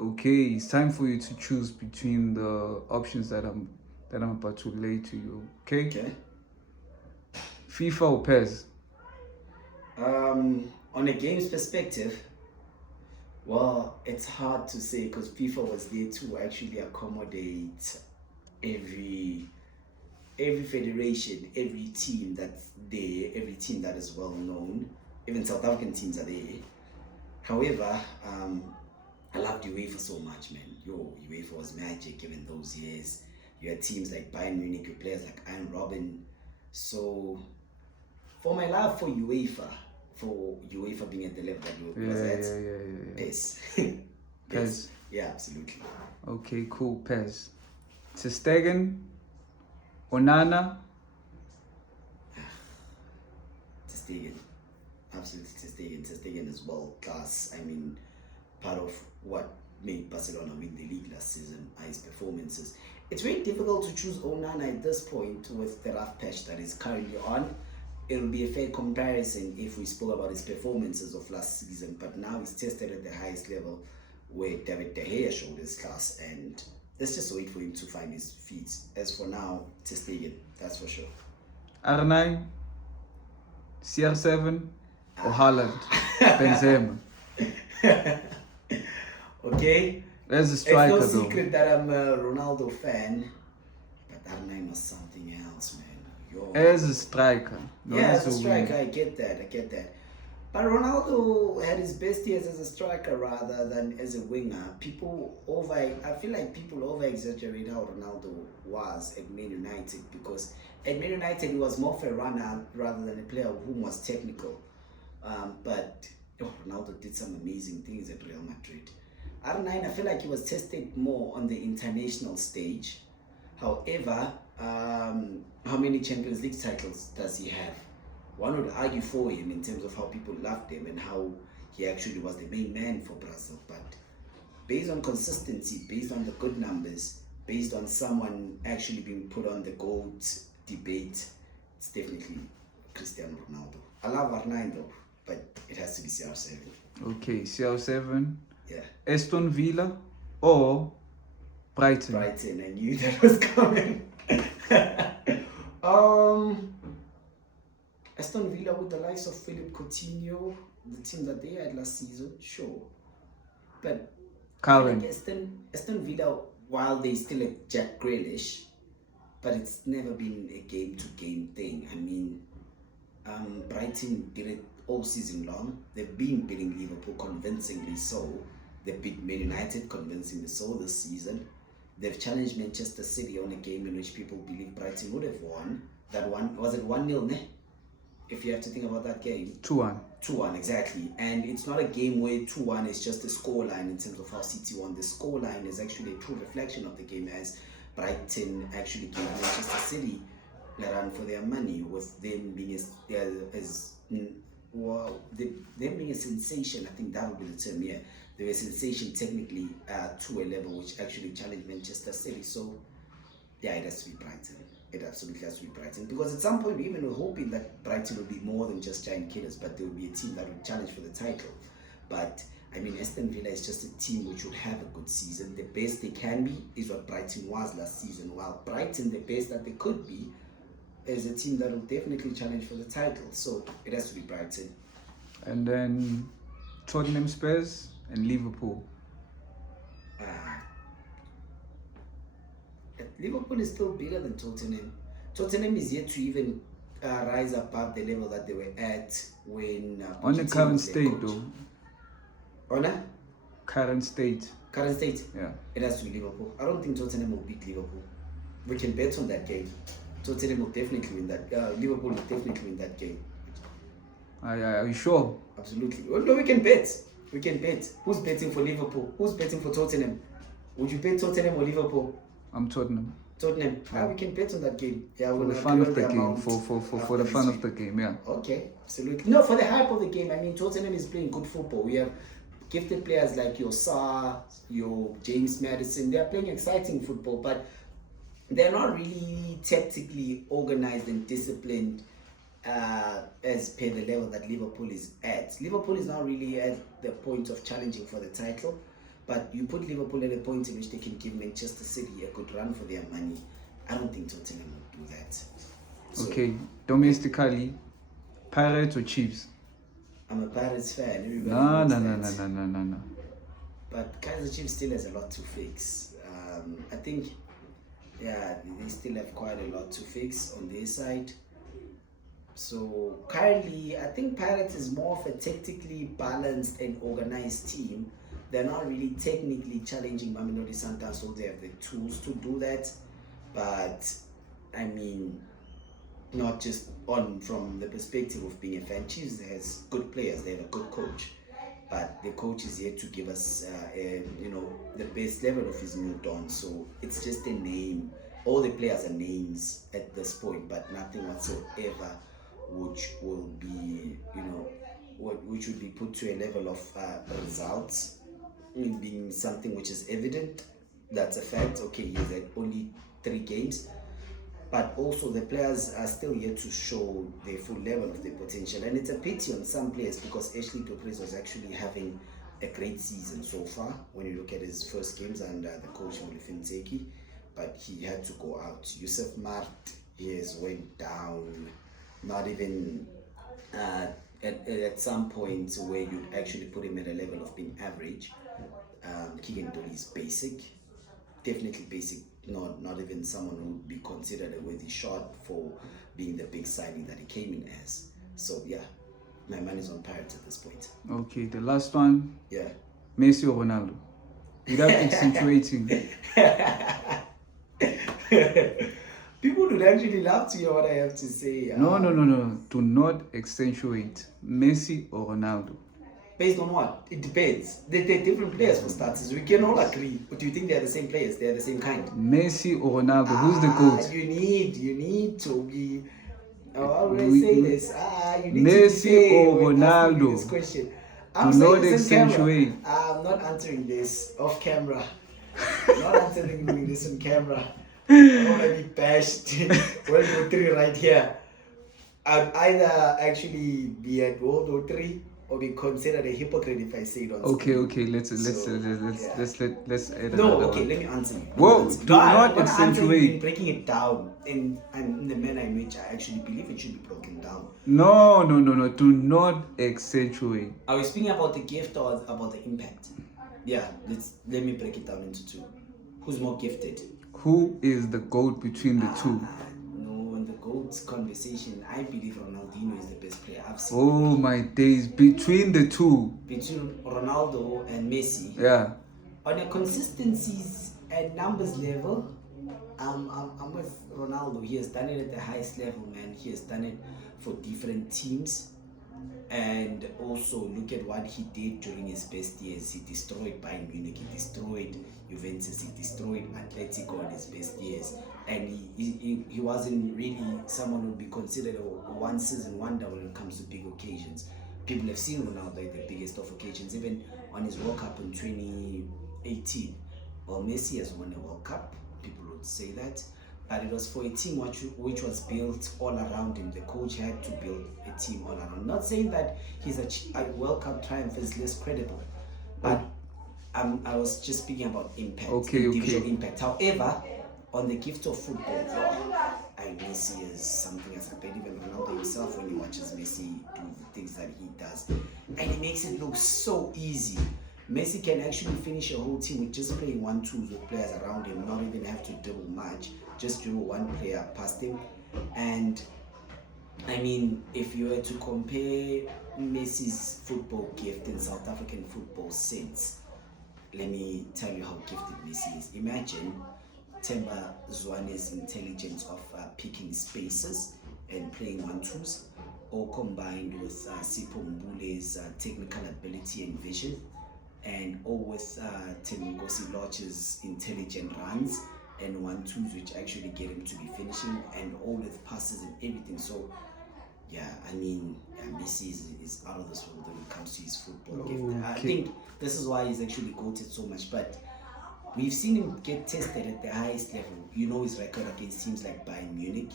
Okay, it's time for you to choose between the options that I'm about to lay to you. Okay? Okay. FIFA or PES? On a game's perspective, well, it's hard to say because FIFA was there to actually accommodate every every federation, every team that's there, every team that is well known. Even South African teams are there. However, I loved UEFA so much, man. UEFA was magic in those years. You had teams like Bayern Munich with players like Ian Robin. So, for my love for UEFA being at the level that it was at, PES. PES. Yeah, absolutely. Okay, cool. PES. Ter Stegen, Onana. Ter Stegen. Absolutely, Ter Stegen is world class. I mean, part of what made Barcelona win the league last season are his performances. It's very difficult to choose Onana at this point with the rough patch that he's currently on. It'll be a fair comparison if we spoke about his performances of last season, but now he's tested at the highest level where David De Gea showed his class, and let's just wait for him to find his feet. As for now, Ter Stegen, that's for sure. R9, CR7, or Haaland, Benzema. Okay. There's a striker, it's no though. secret that I'm a Ronaldo fan, but R9 was something else, man. As a striker. As a striker, I get that. But Ronaldo had his best years as a striker rather than as a winger. I feel like people over exaggerate how Ronaldo was at Man United, because at Man United he was more of a runner rather than a player who was technical. But Ronaldo did some amazing things at Real Madrid. R9, I feel like he was tested more on the international stage. However, how many Champions League titles does he have? One would argue for him in terms of how people loved him and how he actually was the main man for Brazil. But based on consistency, based on the good numbers, based on someone actually being put on the GOAT debate, it's definitely Cristiano Ronaldo. I love R9 though, but it has to be CR7. Okay, CR7. Yeah. Aston Villa or Brighton? Brighton, I knew that was coming. Aston Villa with the likes of Philip Coutinho, the team that they had last season, sure. But Calvin. Like Aston Villa, while they still have Jack Grealish, but it's never been a game-to-game thing. I mean, Brighton did it all season long. They've been beating Liverpool convincingly so. They beat Man United convincingly so this season. They've challenged Manchester City on a game in which people believe Brighton would have won. That one, was it 1-0, ne? If you have to think about that game. 2-1. 2-1, exactly. And it's not a game where 2-1 is just a scoreline in terms of how City won. The scoreline is actually a true reflection of the game, as Brighton actually gave Manchester City a run for their money, with them being them being a sensation. I think that would be the term, yeah. They were a sensation technically to a level which actually challenged Manchester City. So, yeah, it has to be Brighton. It absolutely has to be Brighton, because at some point we even were hoping that Brighton would be more than just giant killers, but they would be a team that would challenge for the title. But I mean, Aston Villa is just a team which would have a good season. The best they can be is what Brighton was last season, while Brighton, the best that they could be, is a team that will definitely challenge for the title. So it has to be Brighton. And then Tottenham, Spurs, and Liverpool. Liverpool is still bigger than Tottenham. Tottenham is yet to even rise above the level that they were at when... on the current state, though. On a? Current state. Current state? Yeah. It has to be Liverpool. I don't think Tottenham will beat Liverpool. We can bet on that game. Tottenham will definitely win that. Liverpool will definitely win that game. Are you sure? Absolutely. Well, no, we can bet. We can bet. Who's betting for Liverpool? Who's betting for Tottenham? Would you bet Tottenham or Liverpool? I'm Tottenham. Tottenham. Yeah. We can bet on that game. Yeah, for the fun of the game. For the fun of the game, yeah. Okay, absolutely. No, for the hype of the game. I mean, Tottenham is playing good football. We have gifted players like your Sarr, your James Maddison. They are playing exciting football, but they're not really tactically organized and disciplined as per the level that Liverpool is at. Liverpool is not really at the point of challenging for the title, But you put Liverpool at a point in which they can give Manchester City a good run for their money. I don't think Tottenham would do that. So, Okay, domestically, Pirates or Chiefs? I'm a Pirates fan. Everybody No, knows no, no, that. no, no, no, no. But Kaiser Chiefs still has a lot to fix. I think, yeah, they still have quite a lot to fix on their side. So currently, I think Pirates is more of a tactically balanced and organized team. They're not really technically challenging Mamelodi Sundowns, so they have the tools to do that. But I mean, not just on from the perspective of being a fan. Chiefs has good players. They have a good coach, but the coach is here to give us, the best level of his new dawn. So it's just a name. All the players are names at this point, but nothing whatsoever, which will be, which would be put to a level of results, being something which is evident. That's a fact. Okay, he's had only 3 games, but also the players are still yet to show their full level of their potential. And it's a pity on some players because Ashley Duprez was actually having a great season so far when you look at his first games under the coach Molefinteki, but he had to go out. Yusuf Mart, he has went down, not even at some point where you actually put him at a level of being average. Keegan Dolly is basic, definitely basic, not even someone who would be considered a worthy shot for being the big signing that he came in as. So yeah, my money's on Pirates at this point. Okay, the last one. Yeah. Messi or Ronaldo? Without accentuating. People would actually love to hear what I have to say. No. Do not accentuate. Messi or Ronaldo? Based on what? It depends. They're different players for starters. We can all agree. But do you think they're the same players? They're the same kind? Messi or Ronaldo? Who's the GOAT? You need to be. How would I say this? You need Messi to be or Ronaldo? This question. Do not accentuate. I'm not answering this off camera. I'm not answering this on camera. I want to be bashed. World War 3 right here. I'd either actually be at World War 3 or be considered a hypocrite if I say it on Okay. screen. Let's add No, another okay, one. let me answer you. Whoa, do not I'm accentuate. breaking it down in the manner in which I actually believe it should be broken down. No. Do not accentuate. Are we speaking about the gift or about the impact? Yeah, let me break it down into two. Who's more gifted? Who is the GOAT between the two? No, in the GOATs conversation, I believe Ronaldinho is the best player I've seen. Oh my days, between the two. Between Ronaldo and Messi. Yeah. On a consistencies and numbers level, I'm with Ronaldo. He has done it at the highest level, man. He has done it for different teams. And also look at what he did during his best years. He destroyed Bayern Munich, he destroyed Juventus, he destroyed Atletico in his best years. And he wasn't really someone who would be considered a one-season wonder when it comes to big occasions. People have seen Ronaldo at the biggest of occasions, even on his World Cup in 2018. Well, Messi has won a World Cup, people would say that. But it was for a team which was built all around him. The coach had to build a team all around. Not saying that his World Cup triumph is less credible, but I was just speaking about impact, individual impact. However, on the gift of football, Messi is something as I bet even Ronaldo himself when he watches Messi do the things that he does, and he makes it look so easy. Messi can actually finish a whole team with just playing 1-2s with players around him, not even have to dribble much, just dribble one player past him. And I mean, if you were to compare Messi's football gift in South African football sense, let me tell you how gifted Messi is. Imagine Themba Zwane's intelligence of picking spaces and playing 1-2s, all combined with Sipho Mbule's technical ability and vision, and all with Ngozi Lodge's intelligent runs and 1-2s which actually get him to be finishing, and all with passes and everything. So yeah, I mean, Messi is out of this world when it comes to his football gift. I think this is why he's actually goated so much, but we've seen him get tested at the highest level. You know his record against teams like Bayern Munich,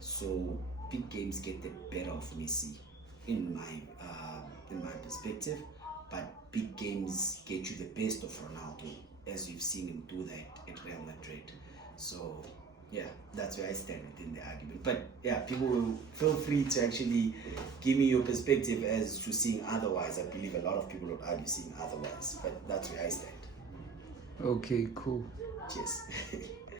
so big games get the better of Messi in my perspective. but big games get you the best of Ronaldo, as you've seen him do that at Real Madrid. So yeah, that's where I stand within the argument. But yeah, people will feel free to actually give me your perspective as to seeing otherwise. I believe a lot of people would argue seeing otherwise, but that's where I stand. Okay, cool. Cheers.